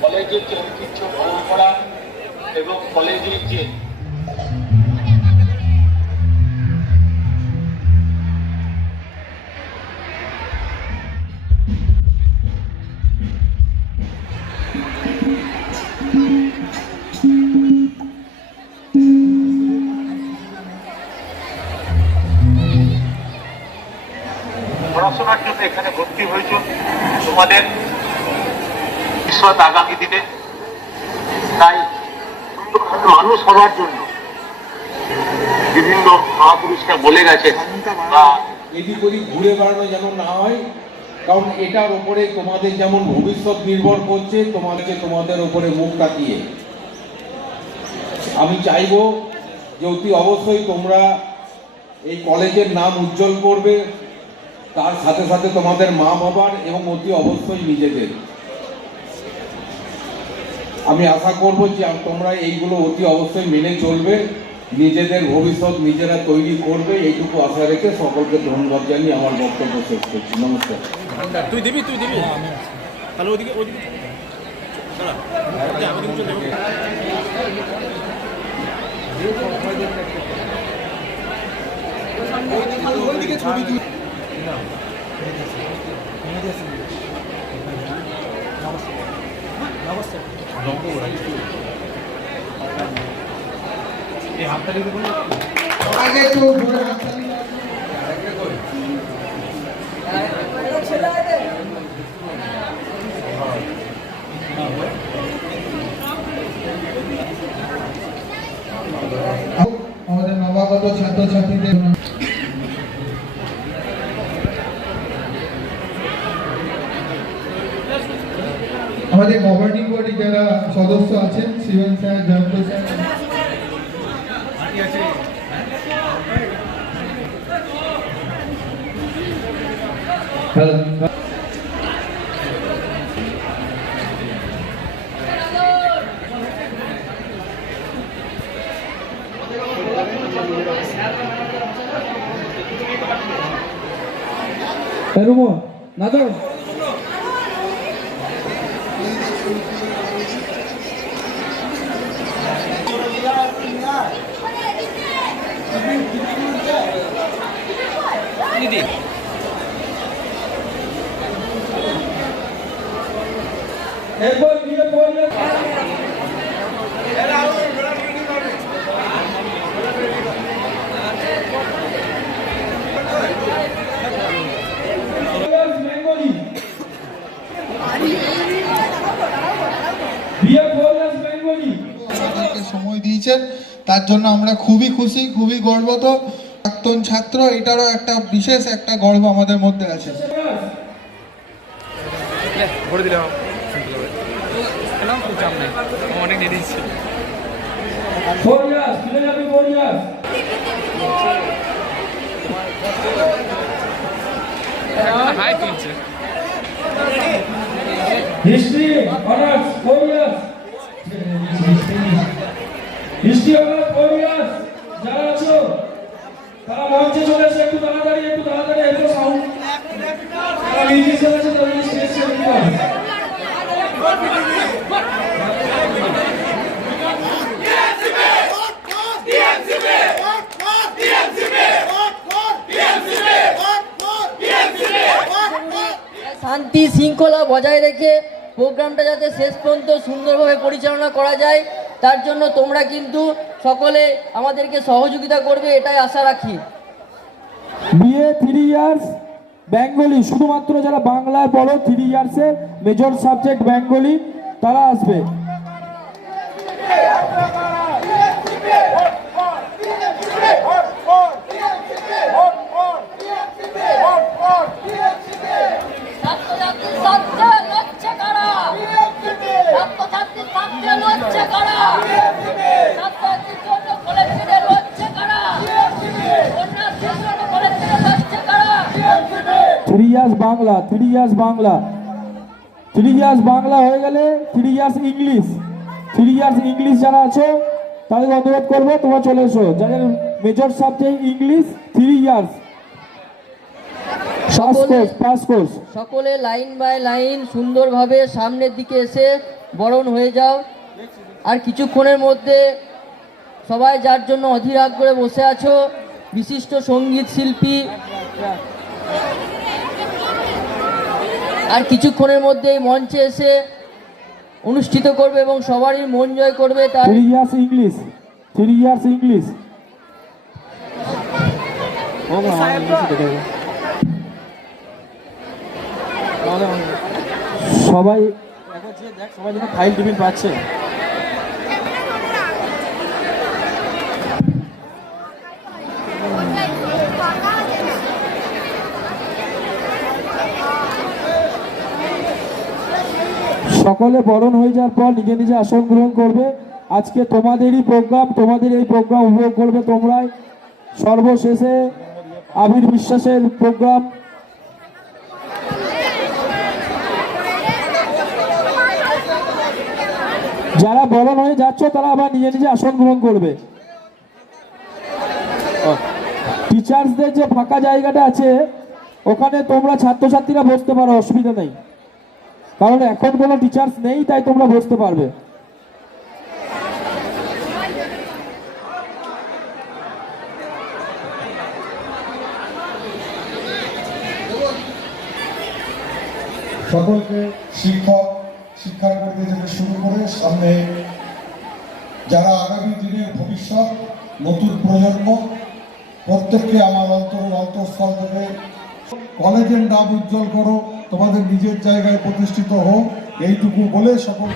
কলেজের ঐতিহ্য বহন করা এবং কলেজের যে পড়াশোনার জন্য এখানে ভর্তি হয়েছ। তোমাদের ভবিষ্যৎ আগামী দিনে। তাই মানুষ হওয়ার জন্য বিভিন্ন মহাপুরুষরা বলে গেছেন বা এদিক ওদিক ঘুরে বেড়ানো যেন না হয়, কারণ এটার ওপরে তোমাদের যেমন ভবিষ্যৎ নির্ভর করছে, তোমাদেরকে তোমাদের ওপরে মুখ তাকিয়ে আমি চাইব যে অতি অবশ্যই তোমরা এই কলেজের নাম উজ্জ্বল করবে তার সাথে সাথে তোমাদের মা বাবার এবং অতি অবশ্যই নিজেদের। আমি আশা করব যে তোমরা এইগুলো অতি অবশ্যই মেনে চলবে নিজেদের ভবিষ্যৎ নিজেরা তৈরি করবে এইটুকু আশা রেখে সকলকে ধন্যবাদ জানিয়ে আমার বক্তব্য শেষ করছি। নমস্কার। তুই দিবি তুই দিবি? তাহলে ওদিকে ওদিকে দাঁড়া। যা, ওদিকে চলে যাব। আগে একটু জোরে হাততালি। আমাদের নবাগত ছাত্রছাত্রীদের আমাদের গভর্নিং বডি যারা সদস্য আছেন শিবন স্যার জয়ন্ত স্যার রুমো এরপর বিয়ে সময় দিয়েছেন তার জন্য আমরা খুবই খুশি খুবই গর্বিত। প্রাক্তন ছাত্র এটারও একটা বিশেষ একটা গর্ব আমাদের মধ্যে আছে। ভরে দিলাম। এলাম খুব চাপ নেই। অনেক দেরি হাই তুলছে। History honours four years history honours four years যারা আছো তারা মঞ্চে চলে এসে একটু তাড়াতাড়ি একটু তাড়াতাড়ি একটু সাউন্ড তারা মিউজিশিয়ান আছে তাদের স্টেজ ছেড়ে দিতে হবে। শান্তি শৃঙ্খলা বজায় রেখে প্রোগ্রামটা যাতে শেষ পর্যন্ত সুন্দরভাবে পরিচালনা করা যায়, তার জন্য তোমরা কিন্তু সকলে আমাদেরকে সহযোগিতা করবে, এটাই আশা রাখি। বিএ থ্রি ইয়ার্স বেঙ্গলি শুধুমাত্র যারা বাংলায় পড়ো থ্রি ইয়ার্সের মেজর সাবজেক্ট বেঙ্গলি তারা আসবে ছাত্রছাত্রীর স্বার্থে লড়ছে কারা ছাত্রছাত্রীর স্বার্থে লড়ছে কারা ছাত্রছাত্রীর জন্য কলেজ থেকে লড়ছে কারা কন্যাশ্রীর জন্য কলেজ থেকে লড়ছে কারা three years Bangla three years Bangla. Three years Bangla হয়ে গেলে three years English three years English যারা আছে তাদের অনুরোধ করব তোমরা চলে এসো। যাদের major subject English three years pass সকলে কোর্স সকলে লাইন বাই লাইন সুন্দরভাবে সামনের দিকে এসে বরণ হয়ে যাও। আর কিছুক্ষণের মধ্যে সবাই যার জন্য অধীর করে বসে আছো বিশিষ্ট সংগীত শিল্পী আর কিছুক্ষণের মধ্যেই মঞ্চে এসে অনুষ্ঠিত করবে এবং সবারই মন জয় করবে তার three English three years English সবাই সবাই যেন ফাইল টিফিন পাচ্ছে। সকলে বরণ হয়ে যাওয়ার পর নিজে নিজে আসন গ্রহণ করবে। আজকে তোমাদেরই প্রোগ্রাম, তোমাদের এই প্রোগ্রাম উপভোগ করবে তোমরাই। সর্বশেষে আবির বিশ্বাসের প্রোগ্রাম। যারা বরণ হয়ে যাচ্ছ, তারা আবার নিজে নিজে আসন গ্রহণ করবে। টিচার্সদের যে ফাঁকা জায়গাটা আছে, ওখানে তোমরা ছাত্রছাত্রীরা বসতে পারো, অসুবিধা নেই। কারণ এখন কোনো টিচার্স নেই, তাই তোমরা বসতে পারবে। সকলকে শিক্ষক শিক্ষাকর্মী থেকে শুরু করে সামনে যারা আগামী দিনের ভবিষ্যৎ, নতুন প্রজন্ম, প্রত্যেককে আমার অন্তরের অন্তঃস্থল থেকে কলেজের নাম উজ্জ্বল করো। তোমাদের নিজের জায়গায় প্রতিষ্ঠিত হোক এইটুকু বলে সকল